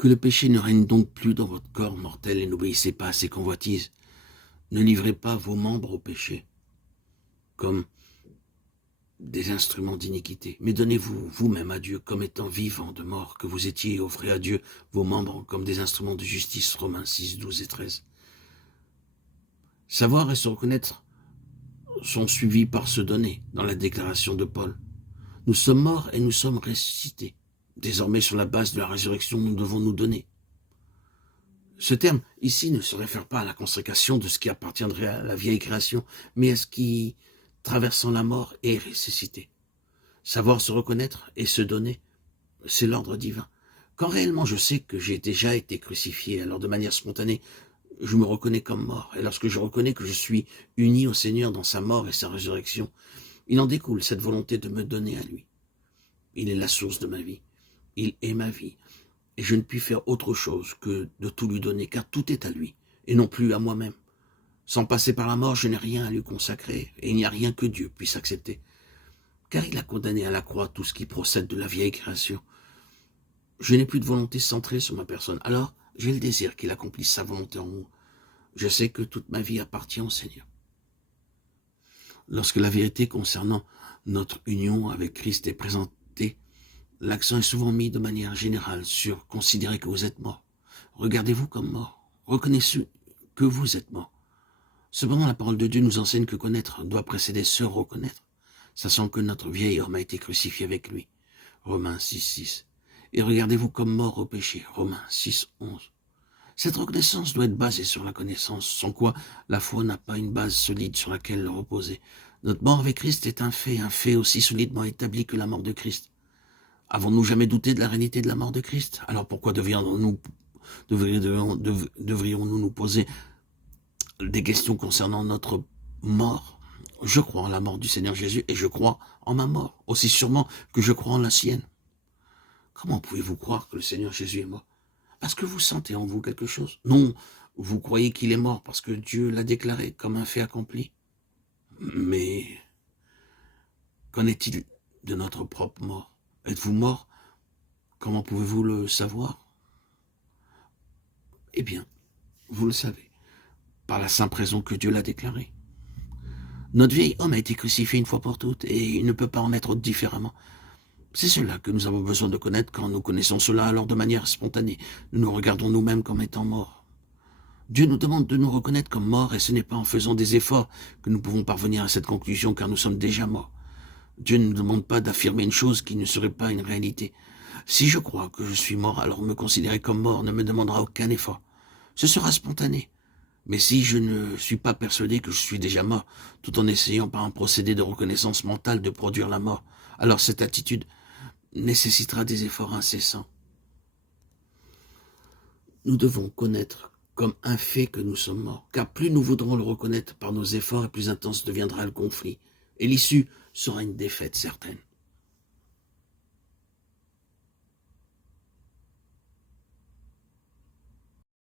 Que le péché ne règne donc plus dans votre corps mortel et n'obéissez pas à ses convoitises. Ne livrez pas vos membres au péché, comme des instruments d'iniquité, mais donnez-vous vous-même à Dieu comme étant vivants de mort que vous étiez et offrez à Dieu vos membres comme des instruments de justice. Romains 6, 12 et 13. Savoir et se reconnaître sont suivis par se donner dans la déclaration de Paul. Nous sommes morts et nous sommes ressuscités. Désormais, sur la base de la résurrection, nous devons nous donner. Ce terme ici ne se réfère pas à la consécration de ce qui appartiendrait à la vieille création, mais à ce qui, traversant la mort, est ressuscité. Savoir se reconnaître et se donner, c'est l'ordre divin. Quand réellement je sais que j'ai déjà été crucifié, alors de manière spontanée, je me reconnais comme mort. Et lorsque je reconnais que je suis uni au Seigneur dans sa mort et sa résurrection, il en découle cette volonté de me donner à lui. Il est la source de ma vie. Il est ma vie. Et je ne puis faire autre chose que de tout lui donner, car tout est à lui, et non plus à moi-même. Sans passer par la mort, je n'ai rien à lui consacrer, et il n'y a rien que Dieu puisse accepter. Car il a condamné à la croix tout ce qui procède de la vieille création. Je n'ai plus de volonté centrée sur ma personne, alors j'ai le désir qu'il accomplisse sa volonté en moi. Je sais que toute ma vie appartient au Seigneur. Lorsque la vérité concernant notre union avec Christ est présentée, l'accent est souvent mis de manière générale sur considérer que vous êtes mort. Regardez-vous comme mort. Reconnaissez que vous êtes mort. Cependant, la parole de Dieu nous enseigne que connaître doit précéder se reconnaître, sachant que notre vieil homme a été crucifié avec lui. Romains 6, 6. Et regardez-vous comme mort au péché. Romains 6, 11. Cette reconnaissance doit être basée sur la connaissance, sans quoi la foi n'a pas une base solide sur laquelle reposer. Notre mort avec Christ est un fait aussi solidement établi que la mort de Christ. Avons-nous jamais douté de la réalité de la mort de Christ? Alors pourquoi devrions-nous nous poser des questions concernant notre mort? Je crois en la mort du Seigneur Jésus et je crois en ma mort, aussi sûrement que je crois en la sienne. Comment pouvez-vous croire que le Seigneur Jésus est mort? Parce que vous sentez en vous quelque chose. Non, vous croyez qu'il est mort parce que Dieu l'a déclaré comme un fait accompli. Mais qu'en est-il de notre propre mort? Êtes-vous mort? Comment pouvez-vous le savoir? Eh bien, vous le savez, par la simple raison que Dieu l'a déclaré. Notre vieil homme a été crucifié une fois pour toutes et il ne peut pas en être différemment. C'est cela que nous avons besoin de connaître. Quand nous connaissons cela, alors de manière spontanée, nous nous regardons nous-mêmes comme étant morts. Dieu nous demande de nous reconnaître comme morts et ce n'est pas en faisant des efforts que nous pouvons parvenir à cette conclusion car nous sommes déjà morts. Dieu ne nous demande pas d'affirmer une chose qui ne serait pas une réalité. Si je crois que je suis mort, alors me considérer comme mort ne me demandera aucun effort. Ce sera spontané. Mais si je ne suis pas persuadé que je suis déjà mort, tout en essayant par un procédé de reconnaissance mentale de produire la mort, alors cette attitude nécessitera des efforts incessants. Nous devons connaître comme un fait que nous sommes morts, car plus nous voudrons le reconnaître par nos efforts et plus intense deviendra le conflit, et l'issue sera une défaite certaine.